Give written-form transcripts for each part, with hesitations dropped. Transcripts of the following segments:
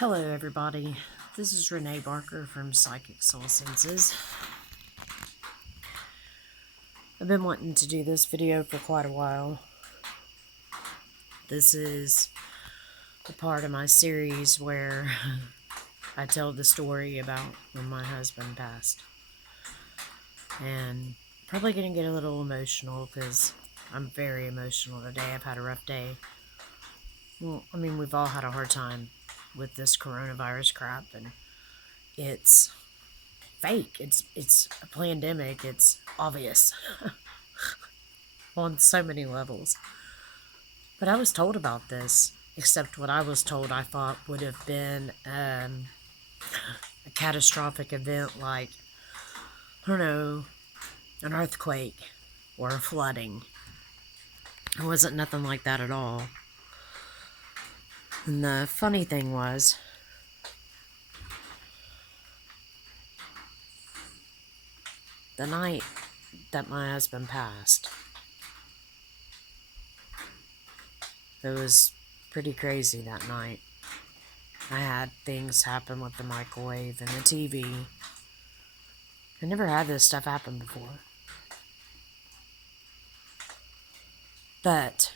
Hello, everybody. This is Renee Barker from Psychic Soul Senses. I've been wanting to do this video for quite a while. This is a part of my series where I tell the story about when my husband passed. And probably going to get a little emotional because I'm very emotional today. I've had a rough day. Well, I mean, we've all had a hard time with this coronavirus crap, and it's fake. It's a pandemic. It's obvious on so many levels. But I was told about this, except what I was told I thought would have been a catastrophic event like, I don't know, an earthquake or a flooding. It wasn't nothing like that at all. And the funny thing was, the night that my husband passed, it was pretty crazy that night. I had things happen with the microwave and the TV. I never had this stuff happen before. But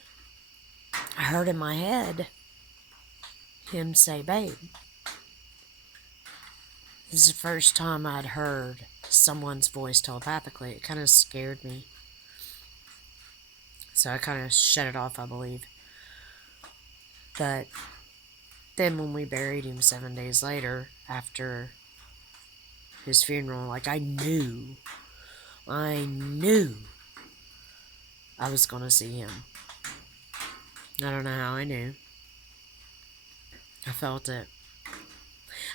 I heard in my head him say, "Babe." This is the first time I'd heard someone's voice telepathically. It kind of scared me. So I kind of shut it off, I believe. But then when we buried him 7 days later, after his funeral, like I knew I was going to see him. I don't know how I knew. I felt it.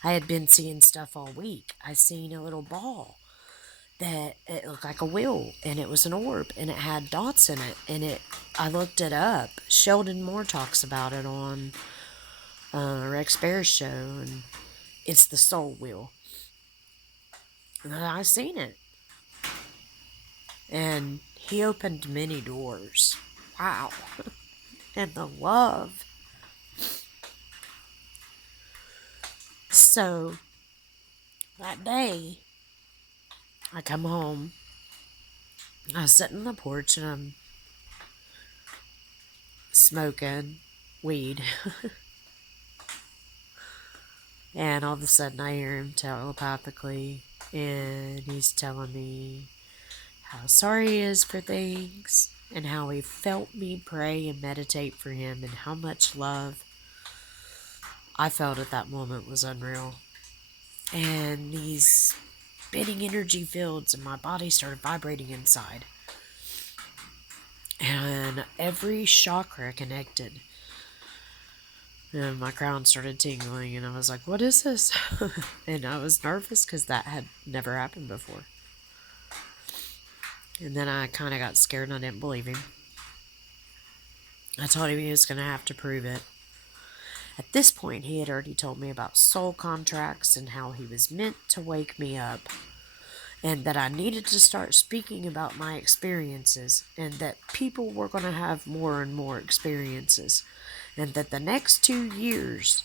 I had been seeing stuff all week. I seen a little ball that it looked like a wheel, and it was an orb, and it had dots in it, and I looked it up. Sheldon Moore talks about it on Rex Bear's show, and it's the soul wheel. And I seen it. And he opened many doors. Wow. And the love. So, that day, I come home. I was sitting on the porch and I'm smoking weed. And all of a sudden I hear him telepathically, and he's telling me how sorry he is for things, and how he felt me pray and meditate for him, and how much love I felt at that moment was unreal. And these spinning energy fields in my body started vibrating inside. And every chakra connected. And my crown started tingling, and I was like, what is this? And I was nervous because that had never happened before. And then I kind of got scared and I didn't believe him. I told him he was going to have to prove it. At this point, he had already told me about soul contracts and how he was meant to wake me up. And that I needed to start speaking about my experiences, and that people were going to have more and more experiences. And that the next 2 years,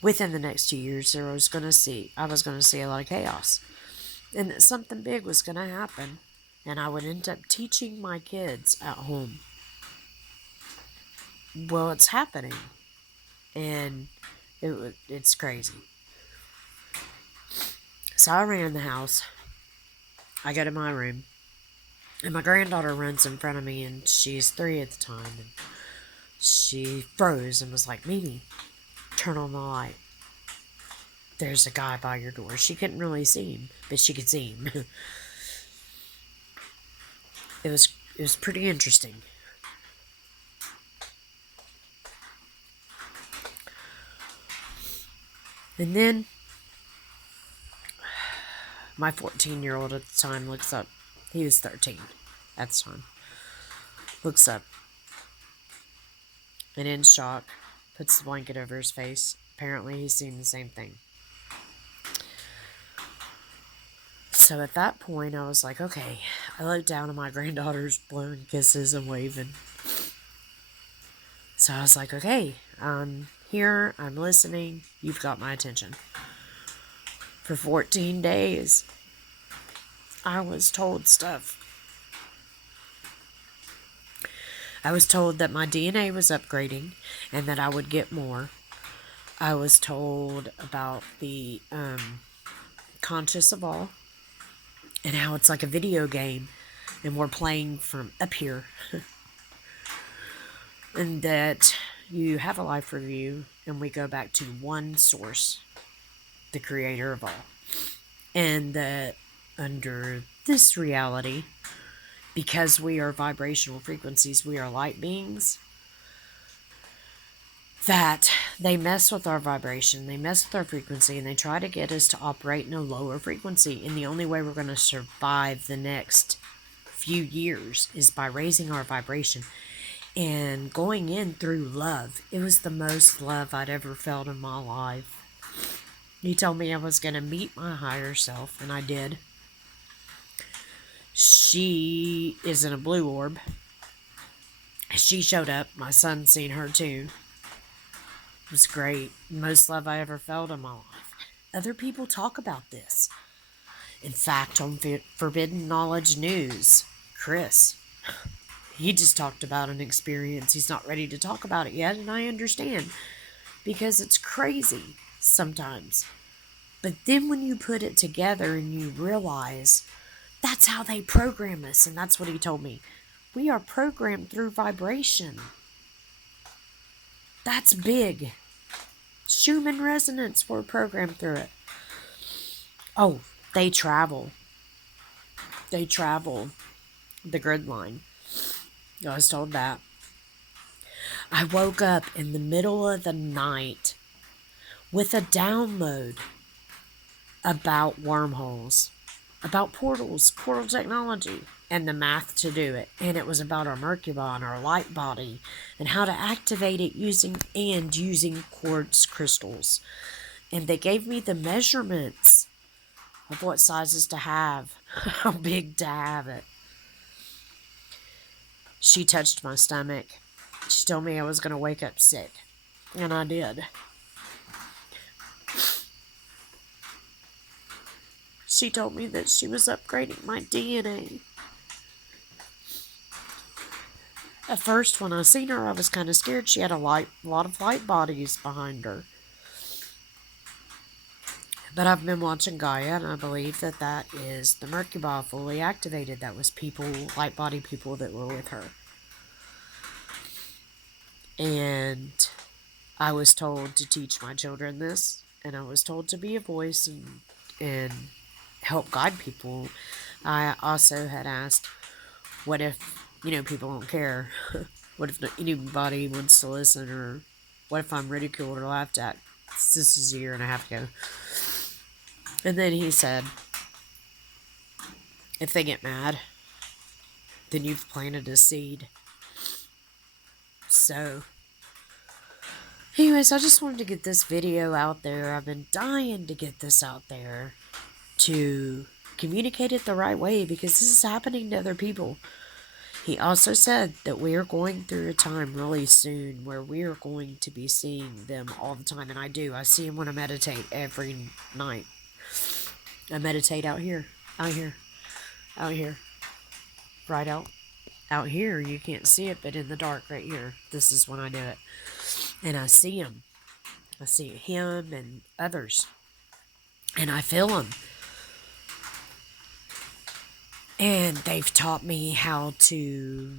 within the next 2 years, I was going to see a lot of chaos. And that something big was going to happen. And I would end up teaching my kids at home. Well, it's happening. And it's crazy. So I ran the house. I go to my room. And my granddaughter runs in front of me, and she's 3 at the time. And she froze and was like, "Mimi, turn on the light. There's a guy by your door." She couldn't really see him, but she could see him. It was pretty interesting. And then my 14-year-old at the time looks up. He was 13 at the time. Looks up. And in shock, puts the blanket over his face. Apparently he's seen the same thing. So at that point, I was like, okay. I looked down at my granddaughter's blowing kisses and waving. So I was like, okay, here, I'm listening, you've got my attention. For 14 days, I was told stuff. I was told that my DNA was upgrading and that I would get more. I was told about the conscious of all and how it's like a video game and we're playing from up here. And that you have a life review and we go back to one source, the creator of all. And that under this reality, because we are vibrational frequencies, we are light beings, that they mess with our vibration, they mess with our frequency, and they try to get us to operate in a lower frequency. And the only way we're going to survive the next few years is by raising our vibration and going in through love. It was the most love I'd ever felt in my life. He told me I was going to meet my higher self, and I did. She is in a blue orb. She showed up. My son seen her too. It was great. Most love I ever felt in my life. Other people talk about this. In fact, on Forbidden Knowledge News, Chris, he just talked about an experience. He's not ready to talk about it yet, and I understand. Because it's crazy sometimes. But then when you put it together and you realize that's how they program us, and that's what he told me. We are programmed through vibration. That's big. Schumann resonance, we're programmed through it. Oh, they travel. They travel the grid line. I was told that. I woke up in the middle of the night with a download about wormholes, about portals, portal technology, and the math to do it. And it was about our Merkaba and our light body and how to activate it using quartz crystals. And they gave me the measurements of what sizes to have, how big to have it. She touched my stomach. She told me I was going to wake up sick. And I did. She told me that she was upgrading my DNA. At first, when I seen her, I was kind of scared. She had a lot of light bodies behind her. But I've been watching Gaia, and I believe that that is the Merkaba fully activated. That was people, light body people that were with her. And I was told to teach my children this, and I was told to be a voice and help guide people. I also had asked, what if, people don't care? What if anybody wants to listen? Or what if I'm ridiculed or laughed at? This is a year and a half ago. And then he said, if they get mad, then you've planted a seed. So, anyways, I just wanted to get this video out there. I've been dying to get this out there to communicate it the right way because this is happening to other people. He also said that we are going through a time really soon where we are going to be seeing them all the time. And I do. I see them when I meditate every night. I meditate out here. Right out here. You can't see it, but in the dark right here. This is when I do it. And I see him. I see him and others. And I feel them. And they've taught me how to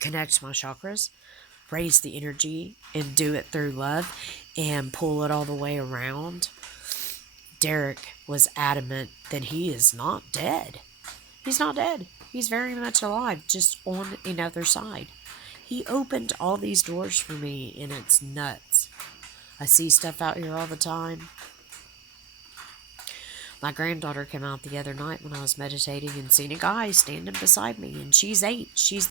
connect my chakras, raise the energy, and do it through love, and pull it all the way around. Derek was adamant that he is not dead. He's not dead. He's very much alive, just on another side. He opened all these doors for me, and it's nuts. I see stuff out here all the time. My granddaughter came out the other night when I was meditating and seen a guy standing beside me, and she's 8. She's